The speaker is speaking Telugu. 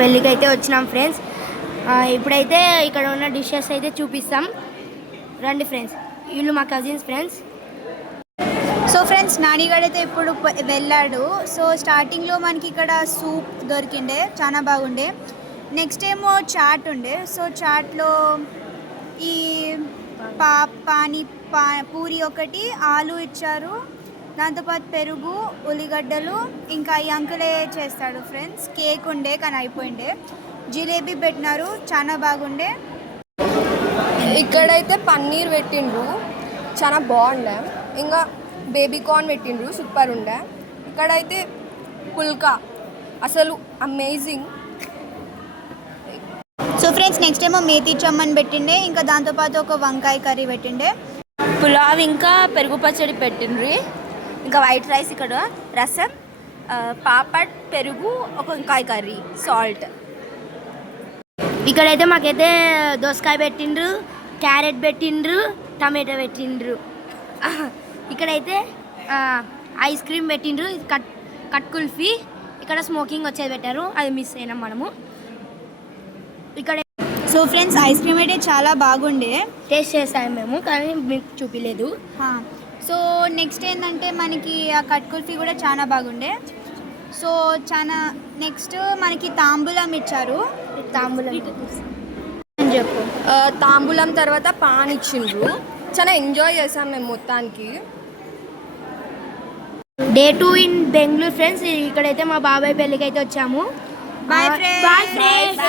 పెళ్ళికి అయితే వచ్చినాం ఫ్రెండ్స్. ఇప్పుడైతే ఇక్కడ ఉన్న డిషెస్ అయితే చూపిస్తాం, రండి ఫ్రెండ్స్. వీళ్ళు మా కజిన్స్ ఫ్రెండ్స్. సో ఫ్రెండ్స్, నానిగాడు అయితే ఇప్పుడు వెళ్ళాడు. సో స్టార్టింగ్లో మనకి ఇక్కడ సూప్ దొరికిండే, చాలా బాగుండే. నెక్స్ట్ ఏమో చాట్ ఉండే. సో చాట్లో ఈ పూరి ఒకటి, ఆలు ఇచ్చారు, దాంతోపాటు పెరుగు, ఉల్లిగడ్డలు, ఇంకా ఈ అంకులే చేస్తాడు ఫ్రెండ్స్. కేక్ ఉండే కానీ అయిపోయిండే. జిలేబీ పెట్టినారు, చాలా బాగుండే. ఇక్కడైతే పన్నీర్ పెట్టిండ్రు, చాలా బాగుండే. ఇంకా బేబీ కార్న్ పెట్టిండ్రు, సూపర్ ఉండే. ఇక్కడైతే పుల్కా అసలు అమేజింగ్. సో ఫ్రెండ్స్, నెక్స్ట్ ఏమో మేతి చమ్మన్ పెట్టిండే, ఇంకా దాంతోపాటు ఒక వంకాయ కర్రీ పెట్టిండే. పులావ్ ఇంకా పెరుగు పచ్చడి పెట్టిండ్రి, ఇంకా వైట్ రైస్, ఇక్కడ రసం, పాపడ్, పెరుగు, ఒక వంకాయ కర్రీ, సాల్ట్. ఇక్కడైతే మాకైతే దోసకాయ పెట్టిండ్రు, క్యారెట్ పెట్టిండ్రు, టమాటో పెట్టిండ్రు. ఇక్కడైతే ఐస్ క్రీమ్ పెట్టిండ్రు, ఇది కట్ కుల్ఫీ. ఇక్కడ స్మోకింగ్ వచ్చేది పెట్టారు, అది మిస్ అయినాం మనము. ఇక్కడ సో ఫ్రెండ్స్, ఐస్ క్రీమ్ అయితే చాలా బాగుండే, టేస్ట్ చేసాము మేము, కానీ మీకు చూపించలేదు. సో నెక్స్ట్ ఏంటంటే మనకి ఆ కట్ కుల్ఫీ కూడా చాలా బాగుండే. సో చాలా నెక్స్ట్ మనకి తాంబూలం ఇచ్చారు. తాంబూలం అని చెప్పు. తాంబూలం తర్వాత పాన్ ఇచ్చిండ్రు, చాలా ఎంజాయ్ చేసాం మేము మొత్తానికి. Day 2 in Bengaluru friends. ఇక్కడైతే మా బాబాయ్ పెళ్ళికి అయితే వచ్చాము. Bye friends.